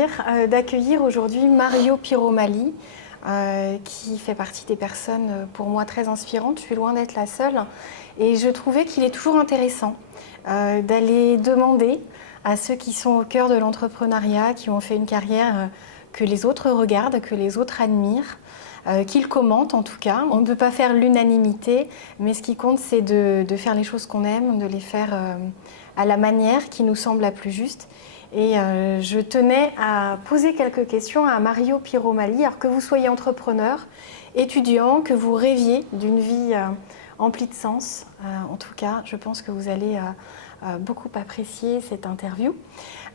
plaisir d'accueillir aujourd'hui Mario Piromali, qui fait partie des personnes pour moi très inspirantes. Je suis loin d'être la seule et je trouvais qu'il est toujours intéressant d'aller demander à ceux qui sont au cœur de l'entrepreneuriat, qui ont fait une carrière que les autres regardent, que les autres admirent, qu'ils commentent en tout cas. On ne peut pas faire l'unanimité, mais ce qui compte c'est de faire les choses qu'on aime, de les faire à la manière qui nous semble la plus juste. Et je tenais à poser quelques questions à Mario Piromali. Alors que vous soyez entrepreneur, étudiant, que vous rêviez d'une vie emplie de sens, en tout cas, je pense que vous allez beaucoup apprécier cette interview.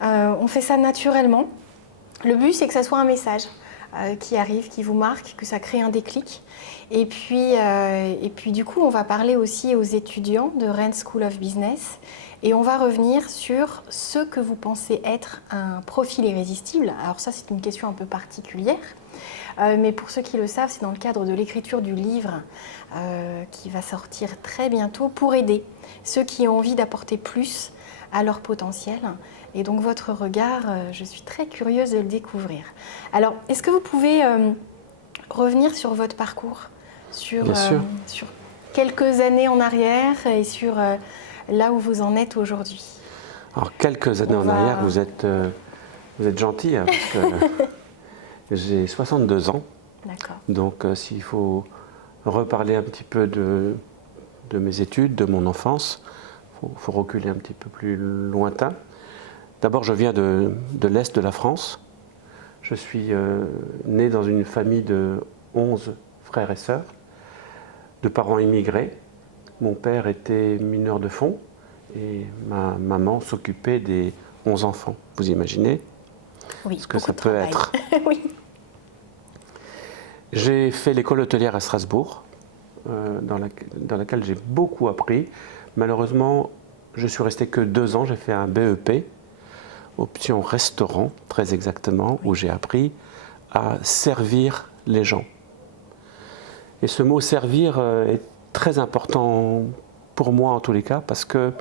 On fait ça naturellement. Le but, c'est que ça soit un message qui arrive, qui vous marque, que ça crée un déclic. Et puis du coup, on va parler aussi aux étudiants de Rennes School of Business. Et on va revenir sur ce que vous pensez être un profil irrésistible. Alors ça, c'est une question un peu particulière. Mais pour ceux qui le savent, c'est dans le cadre de l'écriture du livre qui va sortir très bientôt pour aider ceux qui ont envie d'apporter plus à leur potentiel. Et donc votre regard, je suis très curieuse de le découvrir. Alors, est-ce que vous pouvez revenir sur votre parcours, sur quelques années en arrière et sur là où vous en êtes aujourd'hui? Alors, quelques années en arrière, vous êtes gentil, hein, parce que j'ai 62 ans. D'accord. Donc, s'il faut reparler un petit peu de mes études, de mon enfance, faut reculer un petit peu plus lointain. D'abord, je viens de l'Est de la France. Je suis né dans une famille de 11 frères et sœurs, de parents immigrés. Mon père était mineur de fonds et ma maman s'occupait des 11 enfants. Vous imaginez ce que ça peut être. Oui. J'ai fait l'école hôtelière à Strasbourg, dans laquelle j'ai beaucoup appris. Malheureusement, je suis resté que 2 ans. J'ai fait un BEP, option restaurant, très exactement, où j'ai appris à servir les gens. Et ce mot servir est très important pour moi en tous les cas, parce que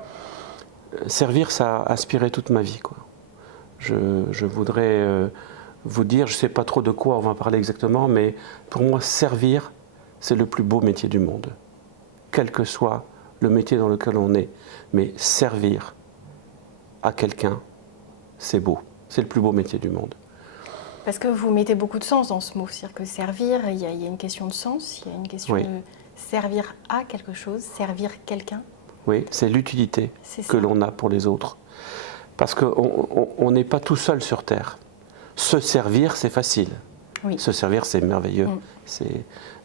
servir, ça a inspiré toute ma vie, quoi. Je voudrais vous dire, je ne sais pas trop de quoi on va parler exactement, mais pour moi, servir, c'est le plus beau métier du monde. Quel que soit le métier dans lequel on est, mais servir à quelqu'un, c'est beau. C'est le plus beau métier du monde. Parce que vous mettez beaucoup de sens dans ce mot. C'est-à-dire que servir, il y a une question de sens, il y a une question de servir à quelque chose, servir quelqu'un. Oui, c'est l'utilité que l'on a pour les autres. Parce qu'on n'est pas tout seul sur Terre. Se servir, c'est facile. Oui. Se servir, c'est merveilleux.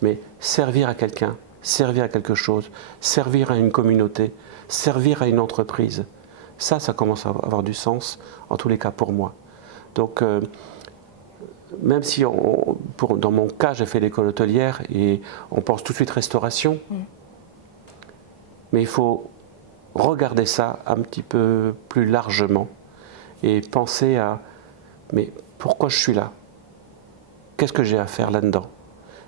Mais servir à quelqu'un, servir à quelque chose, servir à une communauté, servir à une entreprise, ça commence à avoir du sens, en tous les cas pour moi. Donc, même si, dans mon cas, j'ai fait l'école hôtelière et on pense tout de suite restauration, mais il faut regarder ça un petit peu plus largement et penser à, mais pourquoi je suis là? Qu'est-ce que j'ai à faire là-dedans?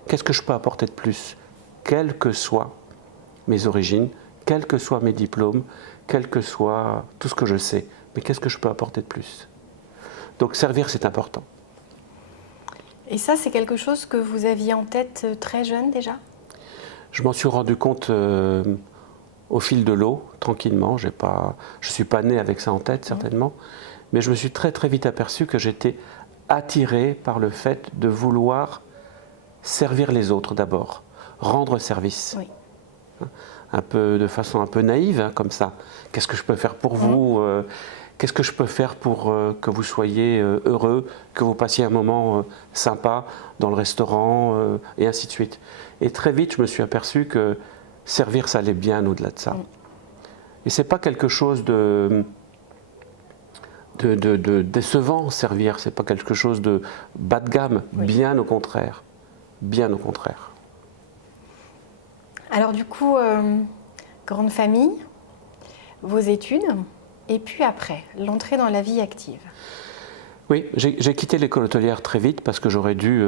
Qu'est-ce que je peux apporter de plus? Quelles que soient mes origines, quels que soient mes diplômes, quel que soit tout ce que je sais, mais qu'est-ce que je peux apporter de plus? Donc servir, c'est important. Et ça, c'est quelque chose que vous aviez en tête très jeune déjà? Je m'en suis rendu compte au fil de l'eau, tranquillement. Je ne suis pas né avec ça en tête, certainement, mais je me suis très très vite aperçu que j'étais attiré par le fait de vouloir servir les autres d'abord, rendre service. Oui. Un peu de façon un peu naïve, hein, comme ça. Qu'est-ce que je peux faire pour vous? Qu'est-ce que je peux faire pour que vous soyez heureux, que vous passiez un moment sympa dans le restaurant, et ainsi de suite. Et très vite, je me suis aperçu que servir, ça allait bien au-delà de ça. Et ce n'est pas quelque chose de décevant, servir. Ce n'est pas quelque chose de bas de gamme. Bien au contraire. Bien au contraire. Alors du coup, grande famille, vos études, et puis après, l'entrée dans la vie active. Oui, j'ai quitté l'école hôtelière très vite parce que j'aurais dû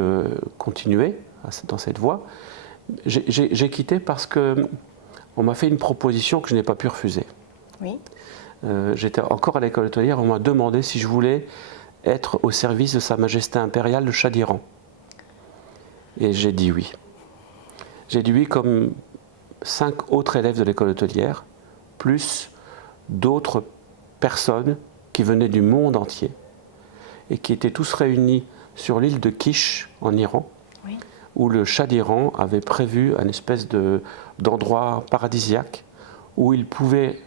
continuer dans cette voie. J'ai quitté parce qu'on m'a fait une proposition que je n'ai pas pu refuser. Oui. J'étais encore à l'école hôtelière, on m'a demandé si je voulais être au service de Sa Majesté impériale, le Shah d'Iran. Et j'ai dit oui. J'ai dit oui comme 5 autres élèves de l'école hôtelière, plus d'autres personnes qui venaient du monde entier et qui étaient tous réunis sur l'île de Kish en Iran, Oui. où le Shah d'Iran avait prévu un espèce d'endroit paradisiaque où il pouvait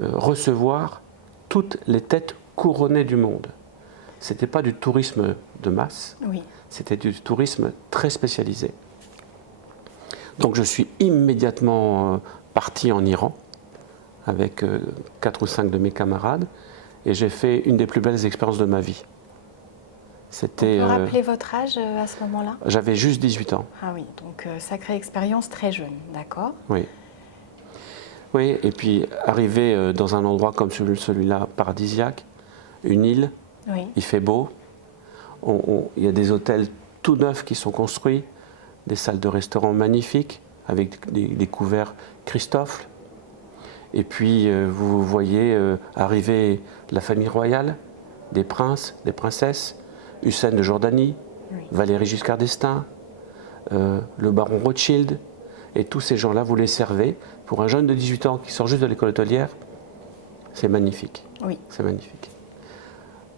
recevoir toutes les têtes couronnées du monde. Ce n'était pas du tourisme de masse, Oui. c'était du tourisme très spécialisé. Donc je suis immédiatement parti en Iran avec 4 ou 5 de mes camarades et j'ai fait une des plus belles expériences de ma vie. C'était, On peut rappeler votre âge à ce moment-là? J'avais juste 18 ans. Ah oui, donc sacrée expérience très jeune, d'accord. Oui. Oui, et puis arriver dans un endroit comme celui-là, paradisiaque, une île, Oui. il fait beau, il y a des hôtels tout neufs qui sont construits, des salles de restaurant magnifiques avec des couverts Christophe. Et puis vous voyez arriver la famille royale, des princes, des princesses, Hussein de Jordanie, Oui. Valéry Giscard d'Estaing, le baron Rothschild, et tous ces gens-là, vous les servez. Pour un jeune de 18 ans qui sort juste de l'école hôtelière, c'est magnifique. Oui. C'est magnifique.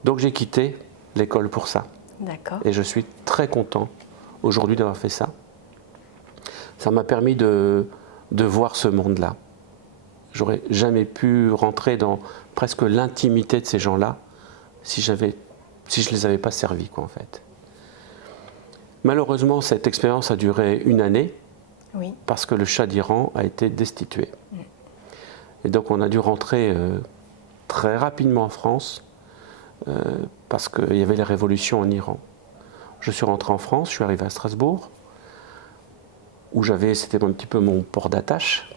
Donc j'ai quitté l'école pour ça. D'accord. Et je suis très content aujourd'hui d'avoir fait ça. Ça m'a permis de voir ce monde-là. J'aurais jamais pu rentrer dans presque l'intimité de ces gens-là si je les avais pas servis, quoi, en fait. Malheureusement, cette expérience a duré une année Oui. parce que le Shah d'Iran a été destitué. Et donc on a dû rentrer très rapidement en France parce qu'il y avait les révolutions en Iran. Je suis rentré en France, je suis arrivé à Strasbourg, où c'était un petit peu mon port d'attache.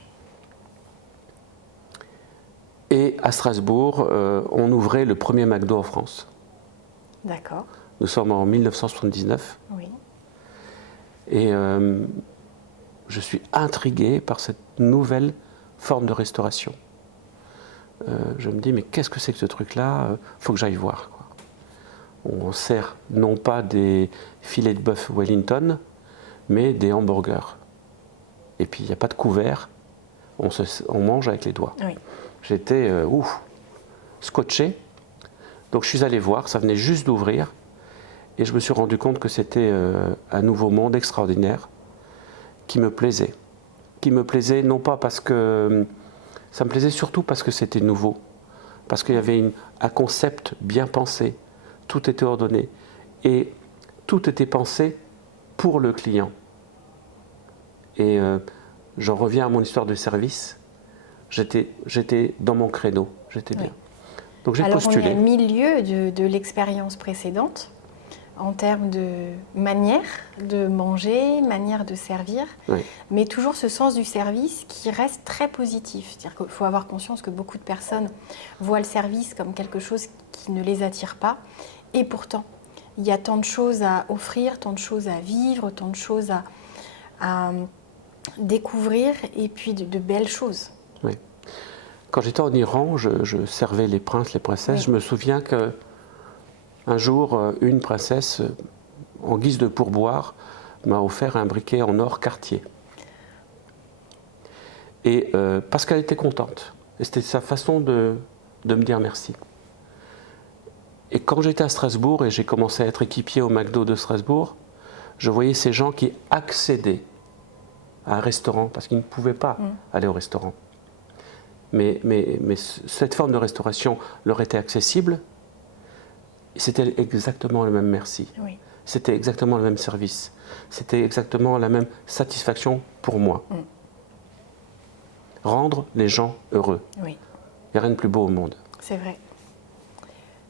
Et à Strasbourg, on ouvrait le premier McDo en France. D'accord. Nous sommes en 1979. Oui. Et je suis intrigué par cette nouvelle forme de restauration. Je me dis, mais qu'est-ce que c'est que ce truc-là? Faut que j'aille voir, quoi. On sert non pas des filets de bœuf Wellington, mais des hamburgers. Et puis il n'y a pas de couvert, on mange avec les doigts. Oui. J'étais scotché. Donc je suis allé voir, ça venait juste d'ouvrir. Et je me suis rendu compte que c'était un nouveau monde extraordinaire qui me plaisait. Qui me plaisait non pas parce que... Ça me plaisait surtout parce que c'était nouveau. Parce qu'il y avait un concept bien pensé. Tout était ordonné. Et tout était pensé pour le client. Et j'en reviens à mon histoire de service. J'étais dans mon créneau. J'étais bien. Oui. Donc j'ai Alors postulé. on est à milieu de l'expérience précédente en termes de manière de manger, manière de servir, Oui. mais toujours ce sens du service qui reste très positif. C'est-à-dire qu'il faut avoir conscience que beaucoup de personnes voient le service comme quelque chose qui ne les attire pas, et pourtant, il y a tant de choses à offrir, tant de choses à vivre, tant de choses à découvrir, et puis de belles choses. Oui. Quand j'étais en Iran, je servais les princes, les princesses. Oui. Je me souviens qu'un jour, une princesse, en guise de pourboire, m'a offert un briquet en or Cartier. Et parce qu'elle était contente. Et c'était sa façon de me dire merci. Et quand j'étais à Strasbourg et j'ai commencé à être équipier au McDo de Strasbourg, je voyais ces gens qui accédaient à un restaurant parce qu'ils ne pouvaient pas aller au restaurant. Mais cette forme de restauration leur était accessible. C'était exactement le même merci. Oui. C'était exactement le même service. C'était exactement la même satisfaction pour moi. Rendre les gens heureux. Oui, Il n'y a rien de plus beau au monde. c'est vrai.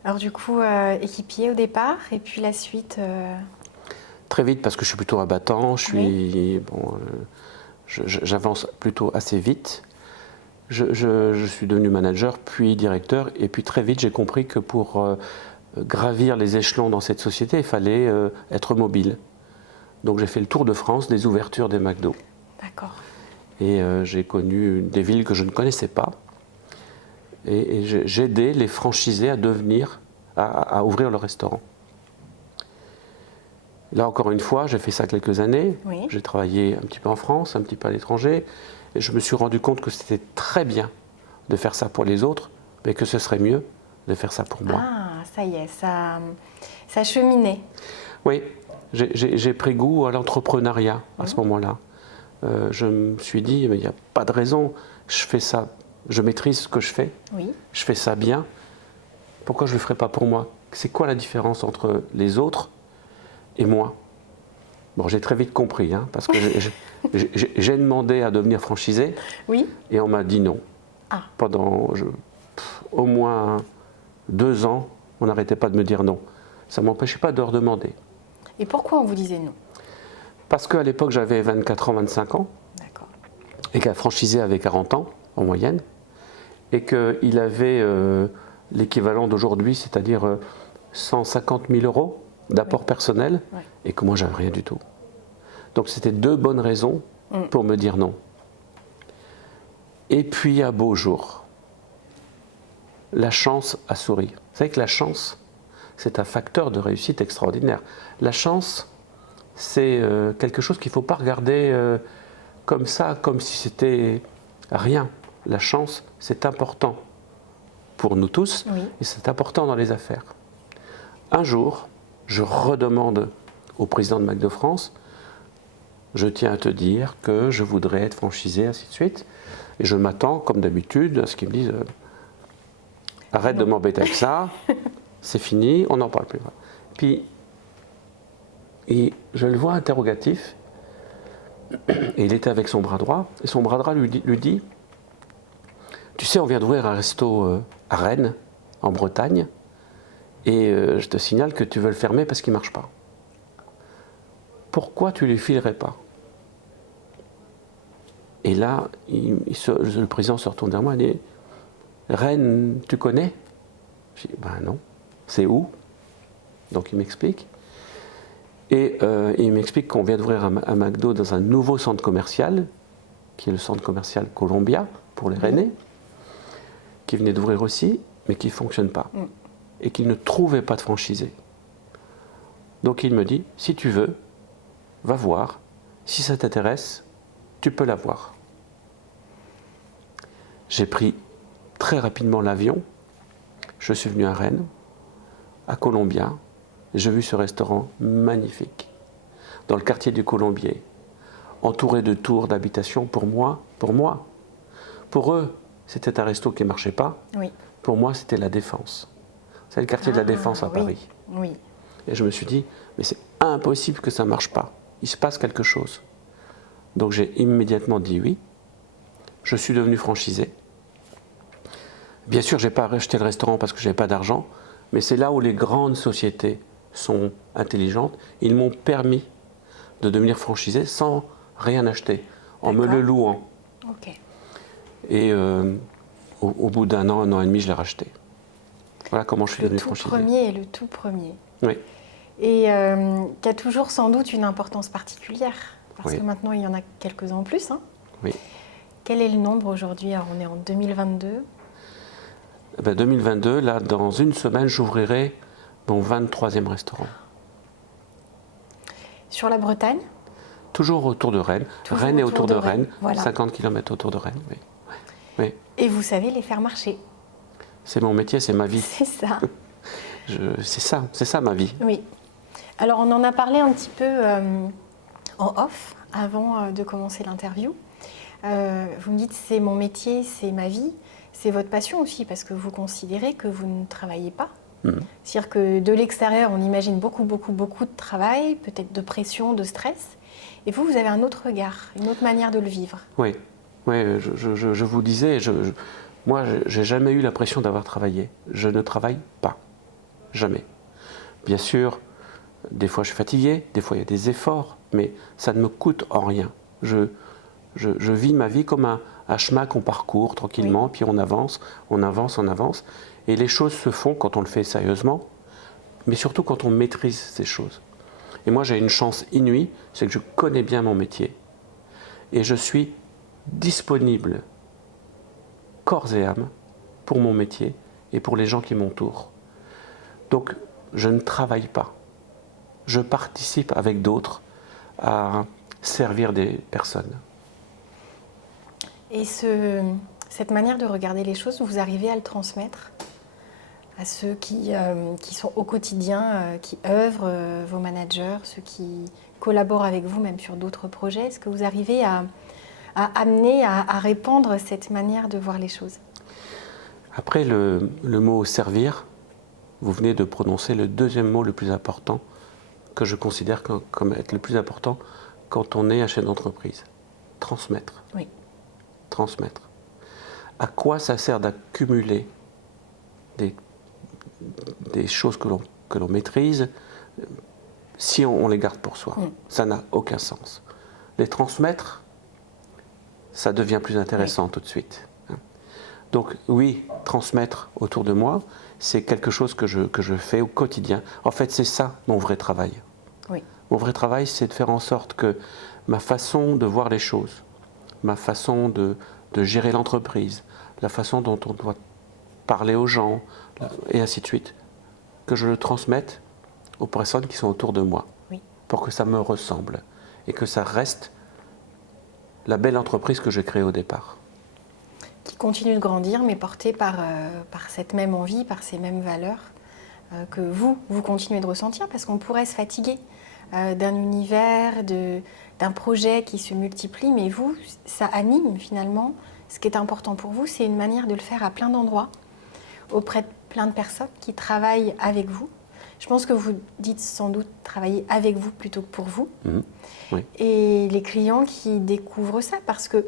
Alors du coup, équipier au départ, et puis la suite Très vite, parce que je suis plutôt abattant, j'avance plutôt assez vite. Je suis devenu manager, puis directeur, et puis très vite j'ai compris que pour gravir les échelons dans cette société, il fallait être mobile. Donc j'ai fait le tour de France des ouvertures des McDo. D'accord. Et j'ai connu des villes que je ne connaissais pas. Et j'aidais les franchisés à devenir à ouvrir le restaurant. Là, encore une fois, j'ai fait ça quelques années. Oui. J'ai travaillé un petit peu en France, un petit peu à l'étranger. Et je me suis rendu compte que c'était très bien de faire ça pour les autres, mais que ce serait mieux de faire ça pour moi. Ah, ça y est, ça cheminait. Oui, j'ai pris goût à l'entrepreneuriat à ce moment-là. Je me suis dit, il n'y a pas de raison, je fais ça, je maîtrise ce que je fais, Oui. je fais ça bien, pourquoi je ne le ferais pas pour moi? C'est quoi la différence entre les autres et moi? Bon, j'ai très vite compris, hein, parce que j'ai demandé à devenir franchisé, Oui. et on m'a dit non. Ah. Pendant au moins 2 ans, on n'arrêtait pas de me dire non. Ça ne m'empêchait pas de redemander. Et pourquoi on vous disait non? Parce qu'à l'époque, j'avais 24 ans, 25 ans, D'accord. et qu'un franchisé avait 40 ans en moyenne, et qu'il avait l'équivalent d'aujourd'hui, c'est-à-dire 150 000 euros d'apport personnel, Ouais. et que moi, j'avais rien du tout. Donc c'était 2 bonnes raisons pour me dire non. Et puis, un beau jour, la chance a souri. Vous savez que la chance, c'est un facteur de réussite extraordinaire. La chance, c'est quelque chose qu'il ne faut pas regarder comme ça, comme si c'était rien. La chance, c'est important pour nous tous, Oui. et c'est important dans les affaires. Un jour, je redemande au président de McDo France, je tiens à te dire que je voudrais être franchisé, ainsi de suite, et je m'attends, comme d'habitude, à ce qu'il me dise arrête de m'embêter avec ça, c'est fini, on n'en parle plus. Puis, et je le vois interrogatif, et il était avec son bras droit, et son bras droit lui dit tu sais, on vient d'ouvrir un resto à Rennes, en Bretagne, et je te signale que tu veux le fermer parce qu'il ne marche pas. Pourquoi tu ne lui filerais pas? Et là, le président se retourne vers moi et dit Rennes, tu connais? Je dis ben non. C'est où? Donc il m'explique. Et il m'explique qu'on vient d'ouvrir un McDo dans un nouveau centre commercial, qui est le centre commercial Columbia, pour les Rennais, qui venait d'ouvrir aussi, mais qui ne fonctionne pas. Et qu'il ne trouvait pas de franchisé. Donc il me dit, si tu veux, va voir. Si ça t'intéresse, tu peux l'avoir. J'ai pris très rapidement l'avion. Je suis venu à Rennes, à Columbia. J'ai vu ce restaurant magnifique, dans le quartier du Colombier, entouré de tours d'habitation pour moi. Pour eux, c'était un resto qui ne marchait pas. Oui. Pour moi, c'était la Défense. C'est le quartier de la Défense à Paris. Oui. Et je me suis dit, mais c'est impossible que ça ne marche pas. Il se passe quelque chose. Donc j'ai immédiatement dit oui. Je suis devenu franchisé. Bien sûr, je n'ai pas racheté le restaurant parce que je n'avais pas d'argent, mais c'est là où les grandes sociétés sont intelligentes. Ils m'ont permis de devenir franchisé sans rien acheter, en me le louant. Ok. Et au bout d'un an et demi, je l'ai racheté. Voilà comment je suis devenu franchisé. Le tout premier. Oui. Et qui a toujours sans doute une importance particulière, parce Oui. que maintenant il y en a quelques-uns en plus. Hein. Oui. Quel est le nombre aujourd'hui? Alors on est en 2022. Ben 2022, là, dans une semaine, j'ouvrirai mon 23e restaurant. Sur la Bretagne? Toujours autour de Rennes. Toujours Rennes et autour de Rennes. Voilà. 50 km autour de Rennes, oui. Oui. Et vous savez les faire marcher. C'est mon métier, c'est ma vie. C'est ça. C'est ça ma vie. Oui. Alors on en a parlé un petit peu en off avant de commencer l'interview. Vous me dites c'est mon métier, c'est ma vie. C'est votre passion aussi parce que vous considérez que vous ne travaillez pas. C'est-à-dire que de l'extérieur, on imagine beaucoup de travail, peut-être de pression, de stress. Et vous avez un autre regard, une autre manière de le vivre. Oui, je vous disais, moi, je n'ai jamais eu l'impression d'avoir travaillé. Je ne travaille pas. Jamais. Bien sûr, des fois je suis fatigué, des fois il y a des efforts, mais ça ne me coûte en rien. Je vis ma vie comme un chemin qu'on parcourt tranquillement, puis on avance. Et les choses se font quand on le fait sérieusement, mais surtout quand on maîtrise ces choses. Et moi j'ai une chance inouïe, c'est que je connais bien mon métier. Et je suis disponible, corps et âme, pour mon métier et pour les gens qui m'entourent. Donc, je ne travaille pas. Je participe avec d'autres à servir des personnes. Et cette manière de regarder les choses, vous arrivez à le transmettre à ceux qui sont au quotidien, qui œuvrent, vos managers, ceux qui collaborent avec vous même sur d'autres projets. Est-ce que vous arrivez à amener, à répandre cette manière de voir les choses? Après le mot servir, vous venez de prononcer le deuxième mot le plus important, que je considère comme être le plus important quand on est un chef d'entreprise. Transmettre. Oui. Transmettre. À quoi ça sert d'accumuler des choses que l'on maîtrise si on les garde pour soi? Ça n'a aucun sens. Les transmettre, ça devient plus intéressant tout de suite. Donc oui, transmettre autour de moi, c'est quelque chose que je fais au quotidien. En fait, c'est ça mon vrai travail. Oui. Mon vrai travail, c'est de faire en sorte que ma façon de voir les choses, ma façon de gérer l'entreprise, la façon dont on doit parler aux gens, et ainsi de suite, que je le transmette aux personnes qui sont autour de moi, pour que ça me ressemble et que ça reste la belle entreprise que j'ai créée au départ. Qui continue de grandir, mais portée par cette même envie, par ces mêmes valeurs que vous continuez de ressentir, parce qu'on pourrait se fatiguer d'un univers, d'un projet qui se multiplie, mais vous, ça anime finalement. Ce qui est important pour vous, c'est une manière de le faire à plein d'endroits, auprès de plein de personnes qui travaillent avec vous. Je pense que vous dites sans doute travailler avec vous plutôt que pour vous. Oui. Et les clients qui découvrent ça, parce que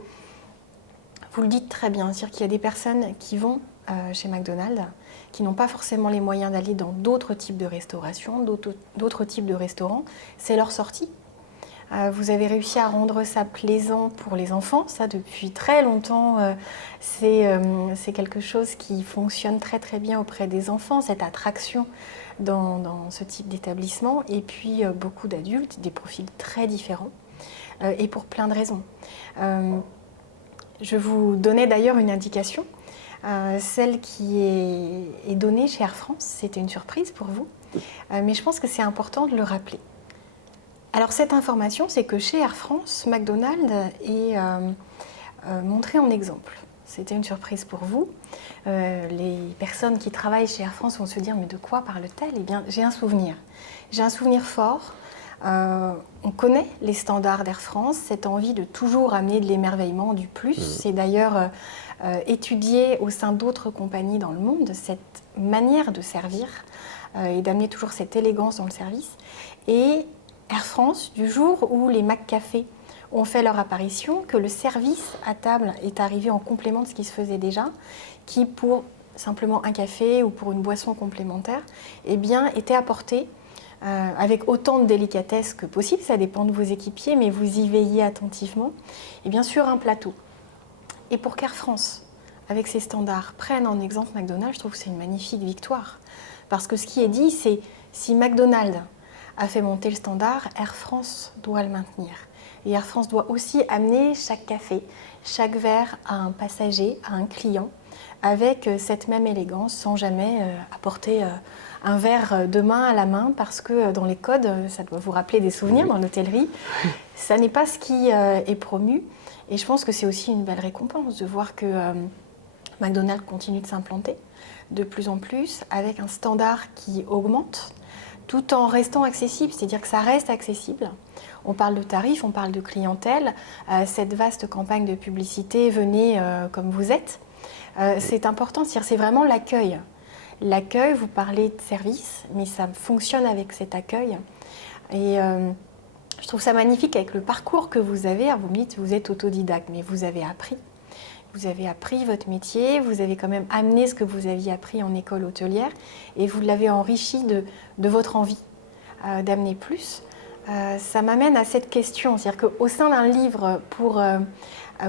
vous le dites très bien, c'est-à-dire qu'il y a des personnes qui vont chez McDonald's, qui n'ont pas forcément les moyens d'aller dans d'autres types de restauration, d'autres types de restaurants. C'est leur sortie. Vous avez réussi à rendre ça plaisant pour les enfants. Ça, depuis très longtemps, c'est quelque chose qui fonctionne très très bien auprès des enfants, cette attraction dans ce type d'établissement. Et puis beaucoup d'adultes, des profils très différents, et pour plein de raisons. Je vous donnais d'ailleurs une indication, celle qui est donnée chez Air France. C'était une surprise pour vous, mais je pense que c'est important de le rappeler. Alors cette information, c'est que chez Air France, McDonald's est montré en exemple. C'était une surprise pour vous. Les personnes qui travaillent chez Air France vont se dire « mais de quoi parle-t-elle ?» Eh bien, j'ai un souvenir. J'ai un souvenir fort. On connaît les standards d'Air France, cette envie de toujours amener de l'émerveillement, du plus. C'est d'ailleurs étudié au sein d'autres compagnies dans le monde, cette manière de servir et d'amener toujours cette élégance dans le service. Et Air France, du jour où les McCafé ont fait leur apparition, que le service à table est arrivé en complément de ce qui se faisait déjà, qui pour simplement un café ou pour une boisson complémentaire, eh bien, était apporté avec autant de délicatesse que possible, ça dépend de vos équipiers, mais vous y veillez attentivement, et bien sûr un plateau. Et pour qu'Air France, avec ses standards, prenne en exemple McDonald's, je trouve que c'est une magnifique victoire. Parce que ce qui est dit, c'est si McDonald's a fait monter le standard, Air France doit le maintenir. Et Air France doit aussi amener chaque café, chaque verre à un passager, à un client, avec cette même élégance, sans jamais apporter un verre de main à la main, parce que dans les codes, ça doit vous rappeler des souvenirs dans l'hôtellerie. Ça n'est pas ce qui est promu. Et je pense que c'est aussi une belle récompense de voir que McDonald's continue de s'implanter de plus en plus, avec un standard qui augmente, tout en restant accessible, c'est-à-dire que ça reste accessible. On parle de tarifs, on parle de clientèle. Cette vaste campagne de publicité, venez comme vous êtes, c'est important, c'est-à-dire c'est vraiment l'accueil. L'accueil, vous parlez de service, mais ça fonctionne avec cet accueil. Et je trouve ça magnifique avec le parcours que vous avez. Alors vous me dites, vous êtes autodidacte, mais vous avez appris. Vous avez appris votre métier, vous avez quand même amené ce que vous aviez appris en école hôtelière et vous l'avez enrichi de votre envie d'amener plus. Ça m'amène à cette question, c'est-à-dire qu'au sein d'un livre pour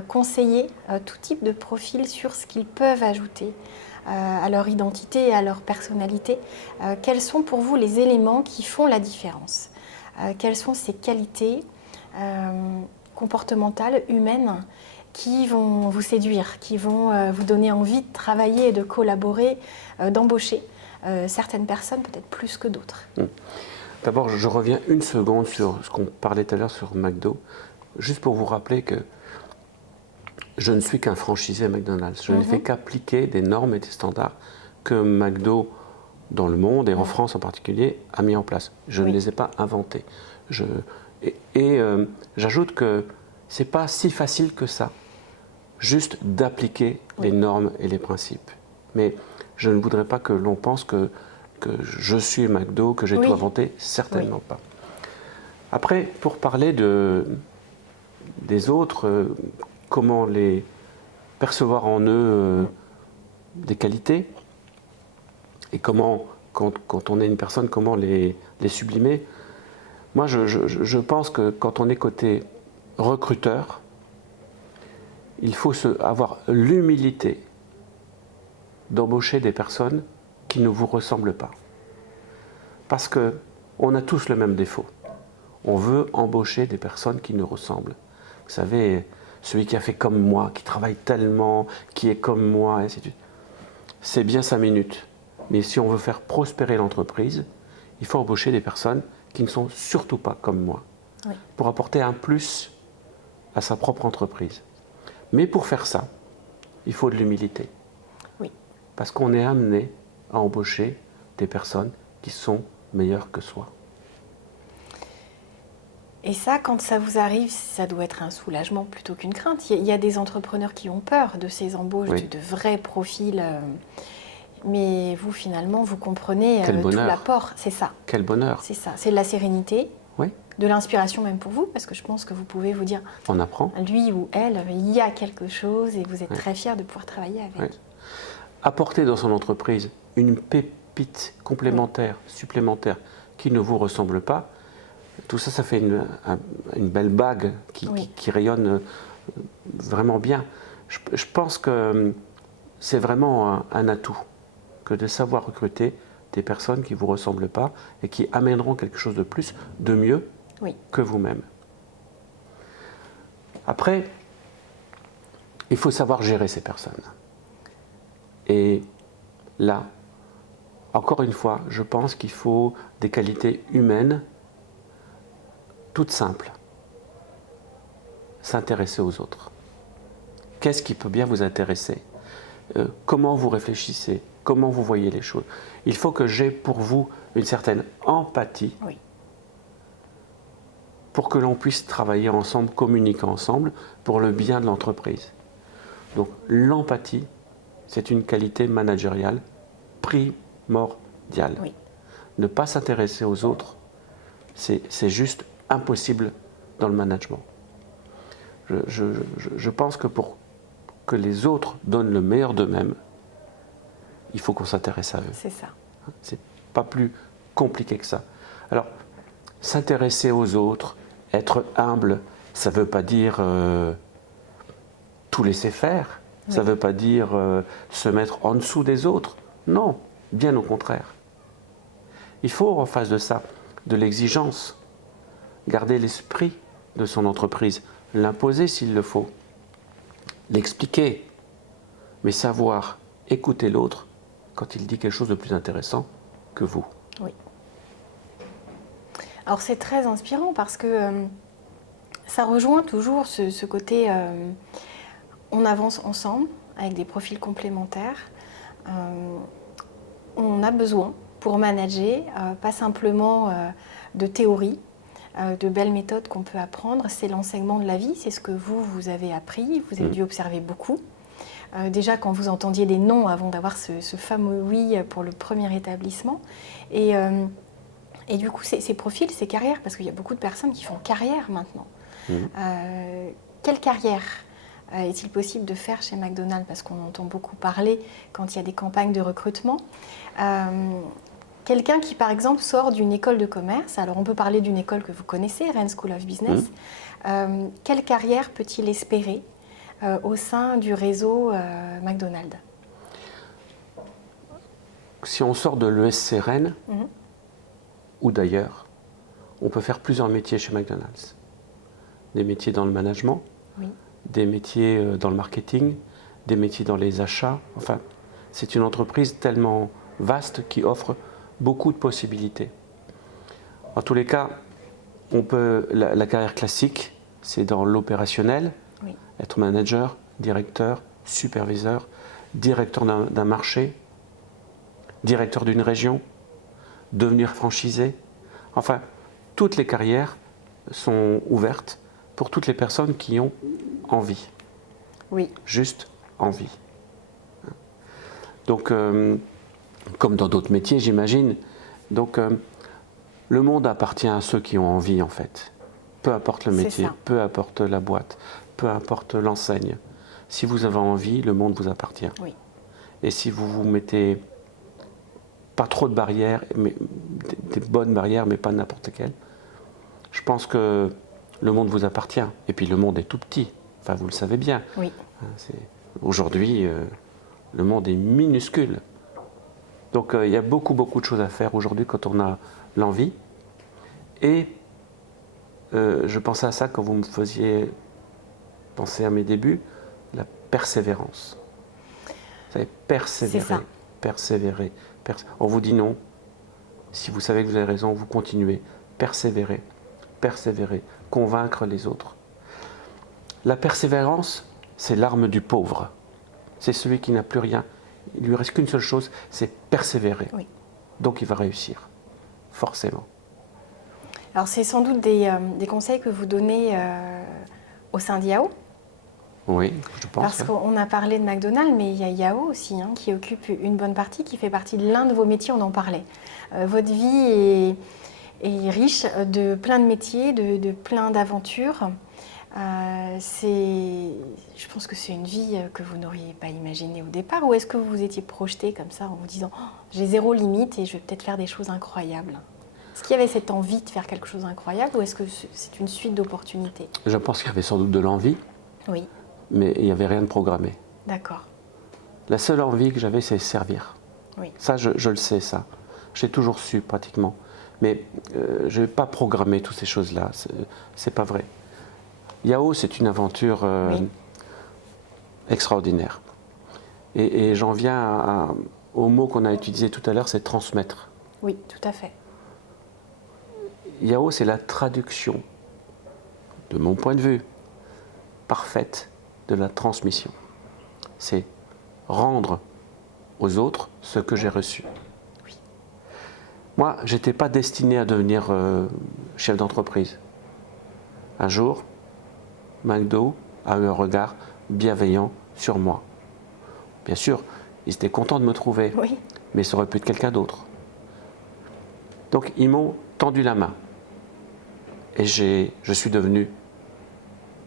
conseiller tout type de profil sur ce qu'ils peuvent ajouter à leur identité et à leur personnalité, quels sont pour vous les éléments qui font la différence? Quelles sont ces qualités comportementales, humaines, qui vont vous séduire, qui vont vous donner envie de travailler et de collaborer, d'embaucher certaines personnes peut-être plus que d'autres. D'abord, je reviens une seconde sur ce qu'on parlait tout à l'heure sur McDo, juste pour vous rappeler que je ne suis qu'un franchisé à McDonald's. Je ne fais qu'appliquer des normes et des standards que McDo, dans le monde et en France en particulier, a mis en place. Je ne les ai pas inventés. J'ajoute que ce n'est pas si facile que ça, juste d'appliquer les normes et les principes. Mais je ne voudrais pas que l'on pense que je suis McDo, que j'ai tout inventé, certainement pas. Après, pour parler des autres, comment les percevoir en eux des qualités, et comment, quand on est une personne, comment les sublimer. Moi, je pense que quand on est côté recruteur, il faut avoir l'humilité d'embaucher des personnes qui ne vous ressemblent pas. Parce qu'on a tous le même défaut. On veut embaucher des personnes qui nous ressemblent. Vous savez, celui qui a fait comme moi, qui travaille tellement, qui est comme moi, et ainsi de suite. C'est bien 5 minutes. Mais si on veut faire prospérer l'entreprise, il faut embaucher des personnes qui ne sont surtout pas comme moi, pour apporter un plus à sa propre entreprise. Mais pour faire ça, il faut de l'humilité. Parce qu'on est amené à embaucher des personnes qui sont meilleures que soi. Et ça, quand ça vous arrive, ça doit être un soulagement plutôt qu'une crainte. Il y a des entrepreneurs qui ont peur de ces embauches, de vrais profils. Mais vous, finalement, vous comprenez tout l'apport. C'est ça. Quel bonheur. C'est ça. C'est de la sérénité, de l'inspiration même pour vous, parce que je pense que vous pouvez vous dire, on apprend. Lui ou elle, il y a quelque chose et vous êtes très fiers de pouvoir travailler avec. Apporter dans son entreprise une pépite complémentaire, supplémentaire, qui ne vous ressemble pas, tout ça, ça fait une belle bague qui rayonne vraiment bien. Je pense que c'est vraiment un atout que de savoir recruter des personnes qui ne vous ressemblent pas et qui amèneront quelque chose de plus, de mieux que vous-même. Après, il faut savoir gérer ces personnes. Et là, encore une fois, je pense qu'il faut des qualités humaines toutes simples. S'intéresser aux autres. Qu'est-ce qui peut bien vous intéresser ? Comment vous réfléchissez ? Comment vous voyez les choses ? Il faut que j'ai pour vous une certaine empathie pour que l'on puisse travailler ensemble, communiquer ensemble pour le bien de l'entreprise. Donc l'empathie, c'est une qualité managériale primordiale. Ne pas s'intéresser aux autres, c'est juste impossible dans le management. Je pense que pour que les autres donnent le meilleur d'eux-mêmes, il faut qu'on s'intéresse à eux. C'est ça. C'est pas plus compliqué que ça. Alors, s'intéresser aux autres, être humble, ça ne veut pas dire tout laisser faire. Ça ne veut pas dire se mettre en dessous des autres. Non, bien au contraire. Il faut en face de ça de l'exigence, garder l'esprit de son entreprise, l'imposer s'il le faut, l'expliquer, mais savoir écouter l'autre quand il dit quelque chose de plus intéressant que vous. Oui. Alors c'est très inspirant parce que ça rejoint toujours ce côté on avance ensemble avec des profils complémentaires. On a besoin pour manager, pas simplement de théorie, de belles méthodes qu'on peut apprendre, c'est l'enseignement de la vie, c'est ce que vous avez appris, vous avez dû observer beaucoup. Déjà quand vous entendiez des noms avant d'avoir ce fameux oui pour le premier établissement. Et du coup, ces profils, ces carrières, parce qu'il y a beaucoup de personnes qui font carrière maintenant. Quelle carrière est-il possible de faire chez McDonald's? Parce qu'on entend beaucoup parler quand il y a des campagnes de recrutement. Quelqu'un qui, par exemple, sort d'une école de commerce, alors on peut parler d'une école que vous connaissez, Rennes School of Business. Quelle carrière peut-il espérer au sein du réseau McDonald's? Si on sort de l'ESC Rennes, ou d'ailleurs, on peut faire plusieurs métiers chez McDonald's. Des métiers dans le management, des métiers dans le marketing, des métiers dans les achats. Enfin, c'est une entreprise tellement vaste qui offre beaucoup de possibilités. En tous les cas, on peut, la carrière classique, c'est dans l'opérationnel, Oui. être manager, directeur, superviseur, directeur d'un marché, directeur d'une région, devenir franchisé. Enfin, toutes les carrières sont ouvertes pour toutes les personnes qui ont envie. Oui. Juste envie. Donc, comme dans d'autres métiers, j'imagine. Donc, le monde appartient à ceux qui ont envie, en fait. Peu importe le métier, peu importe la boîte, peu importe l'enseigne. Si vous avez envie, le monde vous appartient. Oui. Et si vous vous mettez pas trop de barrières, mais des bonnes barrières, mais pas n'importe quelles, je pense que le monde vous appartient. Et puis le monde est tout petit. Enfin, vous le savez bien. Oui. Aujourd'hui, le monde est minuscule. Donc il y a beaucoup de choses à faire aujourd'hui quand on a l'envie. Et je pensais à ça quand vous me faisiez penser à mes débuts, la persévérance. Vous savez, persévérer, persévérer. On vous dit non. Si vous savez que vous avez raison, vous continuez. Persévérer, persévérer, convaincre les autres. La persévérance, c'est l'arme du pauvre. C'est celui qui n'a plus rien. Il ne lui reste qu'une seule chose, c'est persévérer. Oui. Donc il va réussir, forcément. Alors c'est sans doute des conseils que vous donnez au sein d'IAO. Oui, je pense. Parce qu'on a parlé de McDonald's, mais il y a IAO aussi, qui occupe une bonne partie, qui fait partie de l'un de vos métiers, on en parlait. Votre vie est riche de plein de métiers, de plein d'aventures. Je pense que c'est une vie que vous n'auriez pas imaginée au départ, ou est-ce que vous vous étiez projeté comme ça en vous disant oh, j'ai zéro limite et je vais peut-être faire des choses incroyables? Est-ce qu'il y avait cette envie de faire quelque chose d'incroyable ou est-ce que c'est une suite d'opportunités? Je pense qu'il y avait sans doute de l'envie, oui. Mais il n'y avait rien de programmé. D'accord. La seule envie que j'avais, c'est servir. Oui. Ça, je le sais, ça. J'ai toujours su, pratiquement. Mais je n'ai pas programmé toutes ces choses-là. C'est pas vrai. IAO, c'est une aventure extraordinaire. Et j'en viens au mot qu'on a utilisé tout à l'heure, c'est transmettre. Oui, tout à fait. IAO, c'est la traduction, de mon point de vue, parfaite de la transmission. C'est rendre aux autres ce que j'ai reçu. Oui. Moi, je n'étais pas destiné à devenir chef d'entreprise. Un jour, McDo a eu un regard bienveillant sur moi. Bien sûr, ils étaient contents de me trouver, oui. Mais ça aurait pu être quelqu'un d'autre. Donc, ils m'ont tendu la main. Et je suis devenu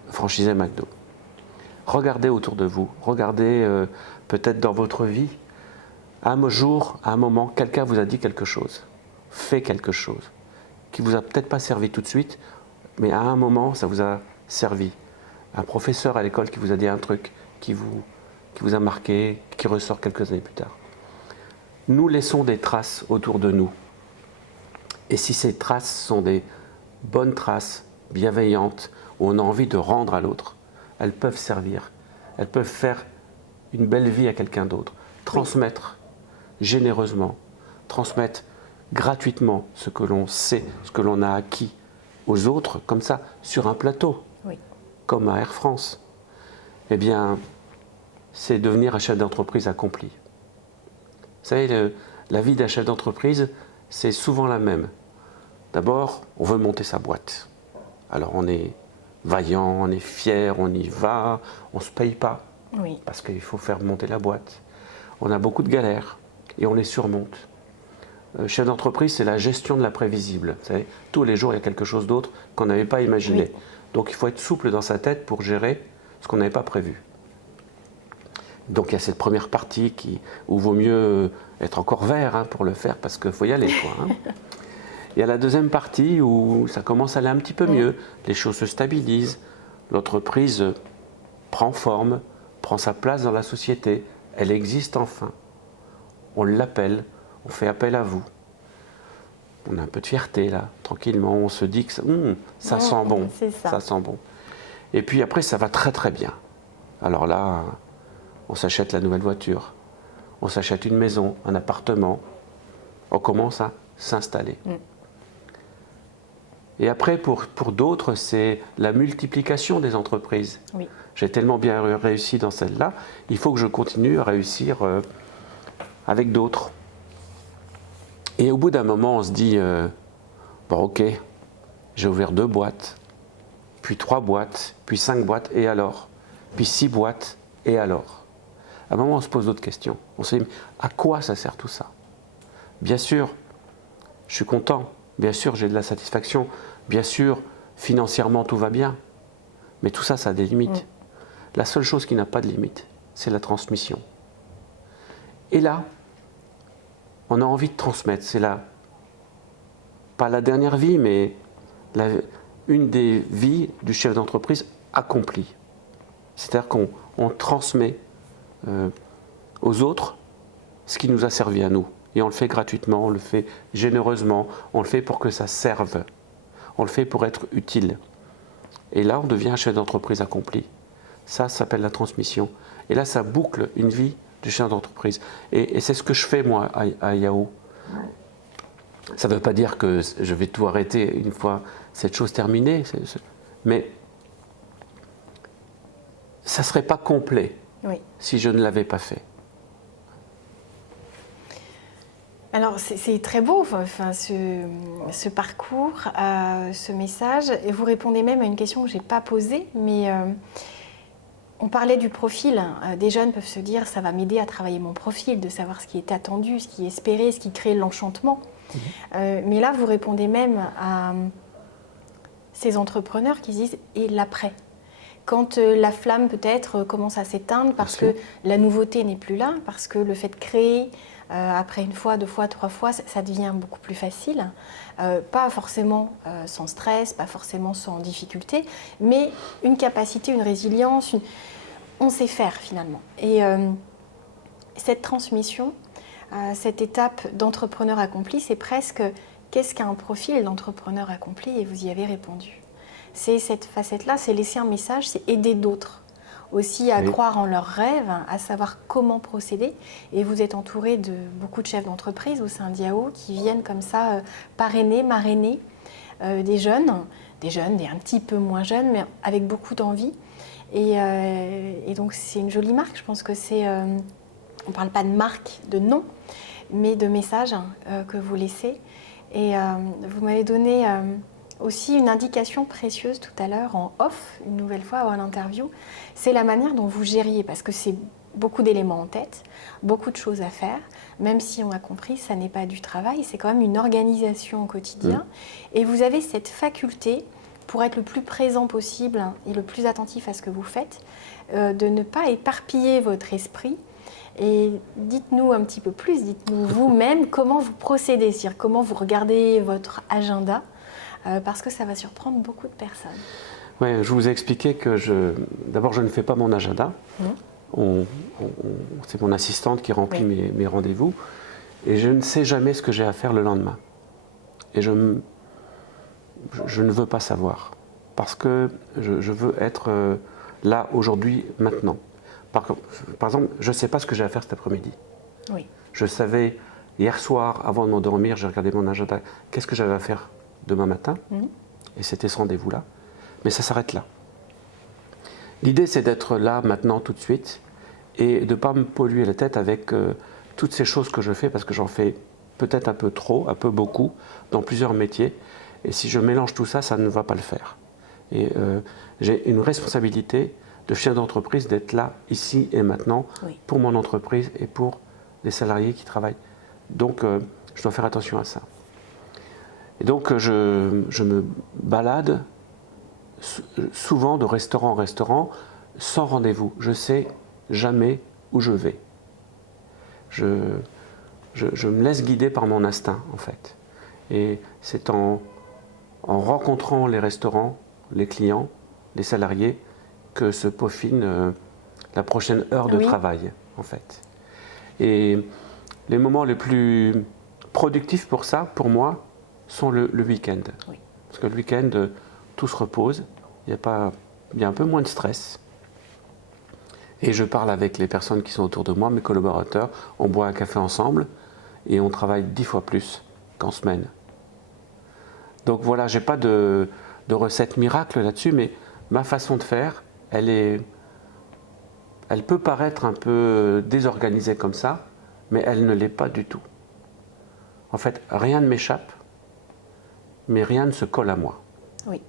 franchisé McDo. Regardez autour de vous, regardez peut-être dans votre vie, à un jour, à un moment, quelqu'un vous a dit quelque chose, fait quelque chose, qui vous a peut-être pas servi tout de suite, mais à un moment, ça vous a servi. Un professeur à l'école qui vous a dit un truc, qui vous a marqué, qui ressort quelques années plus tard. Nous laissons des traces autour de nous. Et si ces traces sont des bonnes traces, bienveillantes, où on a envie de rendre à l'autre, elles peuvent servir, elles peuvent faire une belle vie à quelqu'un d'autre, transmettre généreusement, transmettre gratuitement ce que l'on sait, ce que l'on a acquis aux autres, comme ça, sur un plateau, comme à Air France. Eh bien, c'est devenir un chef d'entreprise accompli. Vous savez, la vie d'un chef d'entreprise, c'est souvent la même. D'abord, on veut monter sa boîte. Alors on est vaillant, on est fier, on y va, on ne se paye pas, parce qu'il faut faire monter la boîte. On a beaucoup de galères et on les surmonte. Chef d'entreprise, c'est la gestion de l'imprévisible. Vous savez, tous les jours, il y a quelque chose d'autre qu'on n'avait pas imaginé. Donc il faut être souple dans sa tête pour gérer ce qu'on n'avait pas prévu. Donc il y a cette première partie où il vaut mieux être encore vert pour le faire, parce qu'il faut y aller. Il y a la deuxième partie où ça commence à aller un petit peu mieux, les choses se stabilisent, l'entreprise prend forme, prend sa place dans la société, elle existe enfin. On l'appelle, on fait appel à vous. On a un peu de fierté là, tranquillement, on se dit que ça sent bon, ça sent bon. Et puis après ça va très très bien. Alors là, on s'achète la nouvelle voiture, on s'achète une maison, un appartement, on commence à s'installer. Et après, pour d'autres, c'est la multiplication des entreprises. Oui. J'ai tellement bien réussi dans celle-là, il faut que je continue à réussir avec d'autres. Et au bout d'un moment, on se dit, bon ok, j'ai ouvert 2 boîtes, puis 3 boîtes, puis 5 boîtes, et alors? Puis 6 boîtes, et alors? À un moment, on se pose d'autres questions. On se dit, à quoi ça sert tout ça? Bien sûr, je suis content, bien sûr, j'ai de la satisfaction, bien sûr, financièrement, tout va bien, mais tout ça, ça a des limites. La seule chose qui n'a pas de limite, c'est la transmission. Et là, on a envie de transmettre. C'est pas la dernière vie, mais une des vies du chef d'entreprise accomplie. C'est-à-dire qu'on transmet aux autres ce qui nous a servi à nous. Et on le fait gratuitement, on le fait généreusement, on le fait pour que ça serve. On le fait pour être utile. Et là, on devient un chef d'entreprise accompli. Ça s'appelle la transmission. Et là, ça boucle une vie du chef d'entreprise. Et c'est ce que je fais, moi, à Yahoo. Ça ne veut pas dire que je vais tout arrêter une fois cette chose terminée, mais ça ne serait pas complet si je ne l'avais pas fait. Alors c'est très beau, enfin, ce parcours, ce message. Et vous répondez même à une question que je n'ai pas posée, mais on parlait du profil. Des jeunes peuvent se dire, ça va m'aider à travailler mon profil, de savoir ce qui est attendu, ce qui est espéré, ce qui crée l'enchantement. Mais là, vous répondez même à ces entrepreneurs qui disent, et l'après ? Quand la flamme peut-être commence à s'éteindre parce que la nouveauté n'est plus là, parce que le fait de créer, après 1 fois, 2 fois, 3 fois, ça devient beaucoup plus facile. Pas forcément sans stress, pas forcément sans difficulté, mais une capacité, une résilience, on sait faire finalement. Et cette transmission, cette étape d'entrepreneur accompli, c'est presque qu'est-ce qu'un profil d'entrepreneur accompli, et vous y avez répondu. C'est cette facette-là, c'est laisser un message, c'est aider d'autres aussi à croire en leurs rêves, à savoir comment procéder. Et vous êtes entouré de beaucoup de chefs d'entreprise au sein d'Yahoo qui viennent comme ça parrainer, marrainer des jeunes, des un petit peu moins jeunes, mais avec beaucoup d'envie. Et donc c'est une jolie marque. Je pense que c'est, on ne parle pas de marque, de nom, mais de message que vous laissez. Et vous m'avez donné aussi une indication précieuse tout à l'heure en off, une nouvelle fois avant l'interview, c'est la manière dont vous gériez, parce que c'est beaucoup d'éléments en tête, beaucoup de choses à faire, même si on a compris, ça n'est pas du travail, c'est quand même une organisation au quotidien. Et vous avez cette faculté, pour être le plus présent possible et le plus attentif à ce que vous faites, de ne pas éparpiller votre esprit. Et dites-nous un petit peu plus, dites-nous vous-même comment vous procédez, c'est-à-dire comment vous regardez votre agenda, parce que ça va surprendre beaucoup de personnes. Oui, je vous ai expliqué que d'abord je ne fais pas mon agenda. C'est mon assistante qui remplit mes rendez-vous. Et je ne sais jamais ce que j'ai à faire le lendemain. Et je ne veux pas savoir. Parce que je veux être là, aujourd'hui, maintenant. Par exemple, je ne sais pas ce que j'ai à faire cet après-midi. Oui. Je savais, hier soir, avant de m'endormir, j'ai regardé mon agenda. Qu'est-ce que j'avais à faire demain matin? Et c'était ce rendez-vous-là. Mais ça s'arrête là. L'idée, c'est d'être là, maintenant, tout de suite, et de ne pas me polluer la tête avec toutes ces choses que je fais, parce que j'en fais peut-être un peu trop, un peu beaucoup, dans plusieurs métiers. Et si je mélange tout ça, ça ne va pas le faire. Et j'ai une responsabilité de chef d'entreprise d'être là, ici et maintenant, pour mon entreprise et pour les salariés qui travaillent. Donc, je dois faire attention à ça. Et donc, je me balade souvent de restaurant en restaurant, sans rendez-vous. Je ne sais jamais où je vais. Je me laisse guider par mon instinct, en fait. Et c'est en rencontrant les restaurants, les clients, les salariés, que se peaufine la prochaine heure de travail, en fait. Et les moments les plus productifs pour ça, pour moi, sont le week-end. Parce que le week-end, tout se repose, il y a un peu moins de stress. Et je parle avec les personnes qui sont autour de moi, mes collaborateurs, on boit un café ensemble et on travaille 10 fois plus qu'en semaine. Donc voilà, je n'ai pas de recette miracle là-dessus, mais ma façon de faire, elle peut paraître un peu désorganisée comme ça, mais elle ne l'est pas du tout. En fait, rien ne m'échappe, mais rien ne se colle à moi. Oui.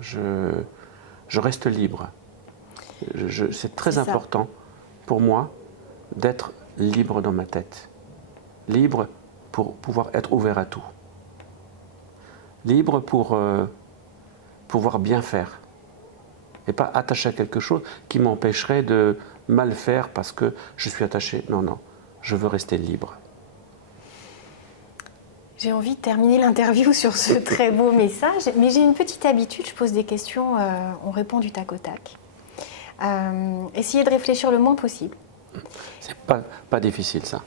Je reste libre. C'est très important pour moi d'être libre dans ma tête. Libre pour pouvoir être ouvert à tout. Libre pour pouvoir bien faire. Et pas attaché à quelque chose qui m'empêcherait de mal faire parce que je suis attaché. Non, non, je veux rester libre. J'ai envie de terminer l'interview sur ce très beau message, mais j'ai une petite habitude, je pose des questions, on répond du tac au tac. Essayez de réfléchir le moins possible. C'est pas difficile ça.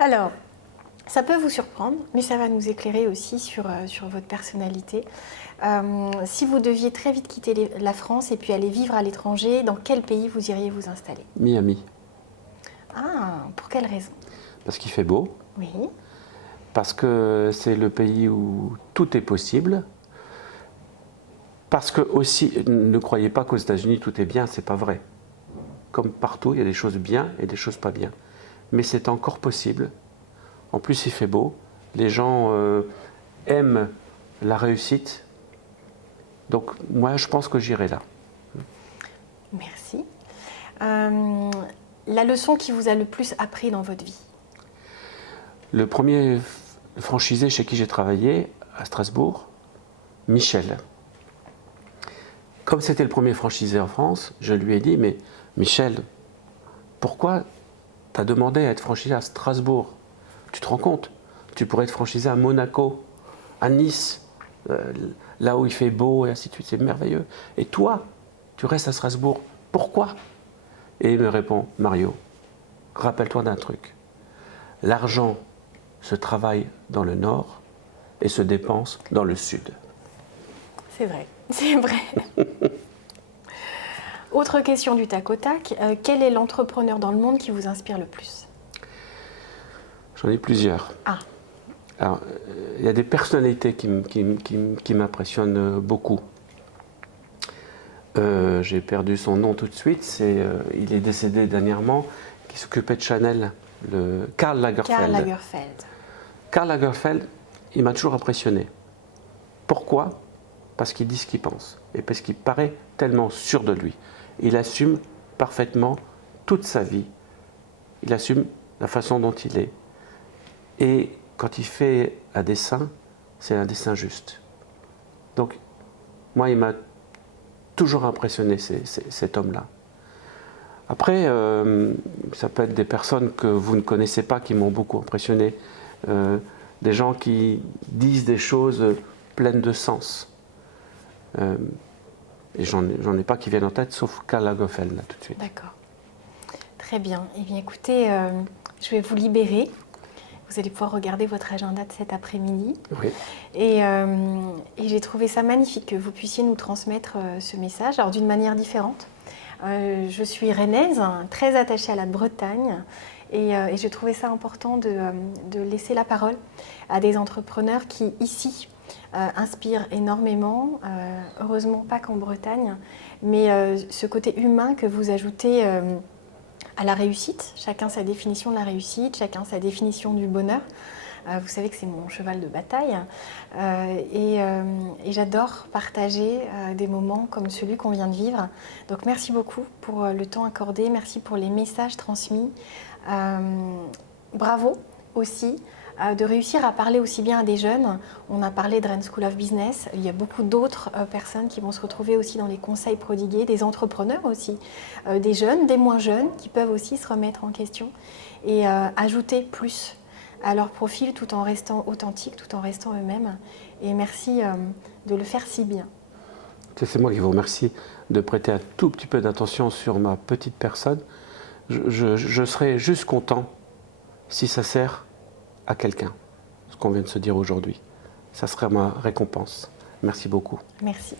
Alors, ça peut vous surprendre, mais ça va nous éclairer aussi sur votre personnalité. Si vous deviez très vite quitter la France et puis aller vivre à l'étranger, dans quel pays vous iriez vous installer? Miami. Ah, pour quelle raison? Parce qu'il fait beau. Oui. Parce que c'est le pays où tout est possible. Parce que aussi, ne croyez pas qu'aux États-Unis tout est bien, c'est pas vrai. Comme partout, il y a des choses bien et des choses pas bien. Mais c'est encore possible. En plus, il fait beau. Les gens aiment la réussite. Donc, moi, je pense que j'irai là. Merci. La leçon qui vous a le plus appris dans votre vie? Le premier franchisé chez qui j'ai travaillé, à Strasbourg, Michel. Comme c'était le premier franchisé en France, je lui ai dit, mais Michel, pourquoi tu as demandé à être franchisé à Strasbourg? Tu te rends compte? Tu pourrais être franchisé à Monaco, à Nice, là où il fait beau et ainsi de suite, c'est merveilleux. Et toi, tu restes à Strasbourg, pourquoi? Et il me répond, Mario, rappelle-toi d'un truc. L'argent se travaille dans le nord et se dépense dans le sud. C'est vrai, c'est vrai. Autre question du tac au tac, quel est l'entrepreneur dans le monde qui vous inspire le plus? J'en ai plusieurs. Ah. Alors, il y a des personnalités qui m'impressionnent beaucoup. J'ai perdu son nom tout de suite, il est décédé dernièrement, qui s'occupait de Chanel, Karl Lagerfeld. Karl Lagerfeld. Karl Lagerfeld, il m'a toujours impressionné. Pourquoi? Parce qu'il dit ce qu'il pense et parce qu'il paraît tellement sûr de lui. Il assume parfaitement toute sa vie. Il assume la façon dont il est. Et quand il fait un dessin, c'est un dessin juste. Donc, moi, il m'a toujours impressionné, cet homme-là. Après, ça peut être des personnes que vous ne connaissez pas qui m'ont beaucoup impressionné. Des gens qui disent des choses pleines de sens. Et j'en ai pas qui viennent en tête, sauf Karl Lagerfeld, là, tout de suite. D'accord. Très bien. Eh bien, écoutez, je vais vous libérer. Vous allez pouvoir regarder votre agenda de cet après-midi. Oui. Et j'ai trouvé ça magnifique que vous puissiez nous transmettre ce message, alors d'une manière différente. Je suis rennaise, très attachée à la Bretagne, et j'ai trouvé ça important de laisser la parole à des entrepreneurs qui, ici, inspirent énormément. Heureusement, pas qu'en Bretagne, mais ce côté humain que vous ajoutez à la réussite. Chacun sa définition de la réussite, chacun sa définition du bonheur. Vous savez que c'est mon cheval de bataille. Et j'adore partager des moments comme celui qu'on vient de vivre. Donc merci beaucoup pour le temps accordé, merci pour les messages transmis. Bravo aussi de réussir à parler aussi bien à des jeunes. On a parlé de Rennes School of Business. Il y a beaucoup d'autres personnes qui vont se retrouver aussi dans les conseils prodigués, des entrepreneurs aussi, des jeunes, des moins jeunes, qui peuvent aussi se remettre en question et ajouter plus à leur profil tout en restant authentiques, tout en restant eux-mêmes. Et merci de le faire si bien. C'est moi qui vous remercie de prêter un tout petit peu d'attention sur ma petite personne. Je serais juste content si ça sert à quelqu'un, ce qu'on vient de se dire aujourd'hui. Ça serait ma récompense. Merci beaucoup. Merci.